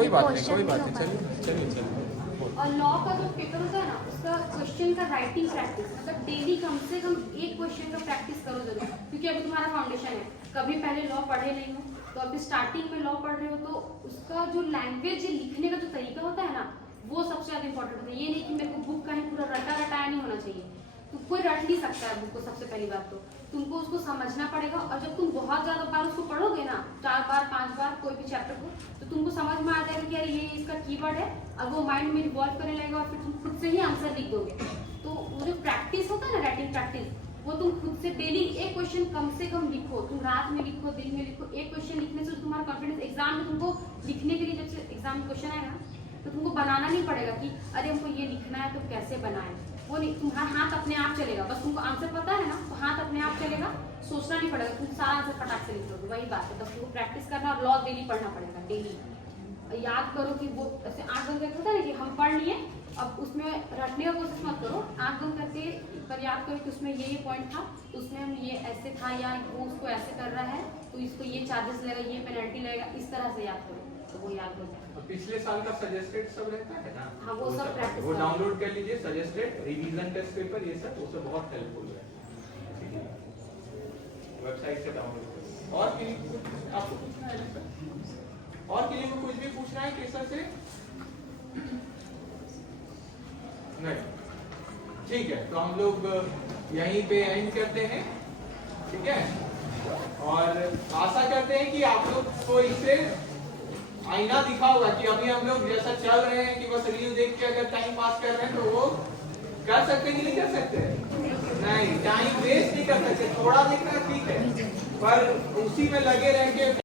कोई बात नहीं, क्वेश्चन कोई बात नहीं नहीं, हो चलिए चलिए चलिए। पाता। और लॉ का जो पेपर होता है ना, उसका क्वेश्चन का राइटिंग प्रैक्टिस, मतलब डेली कम से कम एक क्वेश्चन का प्रैक्टिस करो जरूर, क्योंकि अभी तुम्हारा फाउंडेशन है, कभी पहले लॉ पढ़े नहीं हो, तो अभी स्टार्टिंग में लॉ पढ़ रहे हो, तो उसका जो लैंग्वेज लिखने का जो तरीका होता है ना, वो सबसे ज्यादा इंपॉर्टेंट होता है। ये नहीं कि मेरे को बुक का ही पूरा रटा रटाया नहीं होना चाहिए, तो कोई रट नहीं सकता है बुक को। सबसे पहली बात तो तुमको उसको समझना पड़ेगा, और जब तुम बहुत ज्यादा बार उसको पढ़ोगे ना, 4 बार 5 बार कोई भी चैप्टर को, तो तुमको समझ में आ जाएगा कि यार ये इसका कीवर्ड है, अब वो माइंड में रिवॉल्व करने लगेगा, और फिर तुम खुद से ही आंसर लिख दोगे। तो वो जो प्रैक्टिस होता है ना, राइटिंग प्रैक्टिस, वो तुम खुद से डेली एक क्वेश्चन कम से कम लिखो, तुम रात में लिखो, दिन में लिखो। एक क्वेश्चन लिखने से तुम्हारा कॉन्फिडेंस, एग्जाम में तुमको लिखने के लिए, जब से एग्जाम में क्वेश्चन आएगा तो तुमको बनाना नहीं पड़ेगा कि अरे हमको ये लिखना है तो कैसे बनाए, वो नहीं, तुम्हारा हाथ अपने आप चलेगा। बस तुमको आंसर पता है ना, तो हाथ अपने आप चलेगा, सोचना नहीं पड़ेगा, तुम सारा आंसर फटाक से लिख लोगे। वही बात है, बस तुमको प्रैक्टिस करना, और लॉ डेली पढ़ना पड़ेगा, डेली। याद करो कि वो ऐसे आंख बंद करके होता है ना कि हम पढ़ लिए, अब उसमें रटने का कोशिश मत करो, आंख बंद करके पर याद करो कि उसमें ये पॉइंट था, उसमें हम ये ऐसे था, या वो उसको ऐसे कर रहा है तो इसको ये चार्जेस लगेगा, ये पेनल्टी लगेगा, इस तरह से याद करो, तो वो याद हो जाएगा। पिछले साल का सजेस्टेड सब रहता है ना, हाँ, वो सब प्रैक्टिस वो करो। डाउनलोड कर लीजिए, सजेस्टेड रिवीजन टेस्ट पेपर, ये सब वो सब बहुत हेल्पफुल है, ठीक है, वेबसाइट से डाउनलोड करें। और किसी आपको पूछना है सर? और किसी को कुछ भी पूछना है केसर से? नहीं, ठीक है, तो हम लोग यहीं पे एंड करते हैं, ठीक है, और आशा करते हैं कि आप लोग को इससे आईना दिखा होगा कि अभी हम लोग जैसा चल रहे हैं कि बस रील देख के अगर टाइम पास कर रहे हैं तो वो कर सकते कि नहीं कर सकते? नहीं, टाइम वेस्ट नहीं कर सकते, थोड़ा देखना ठीक है, पर उसी में लगे रह के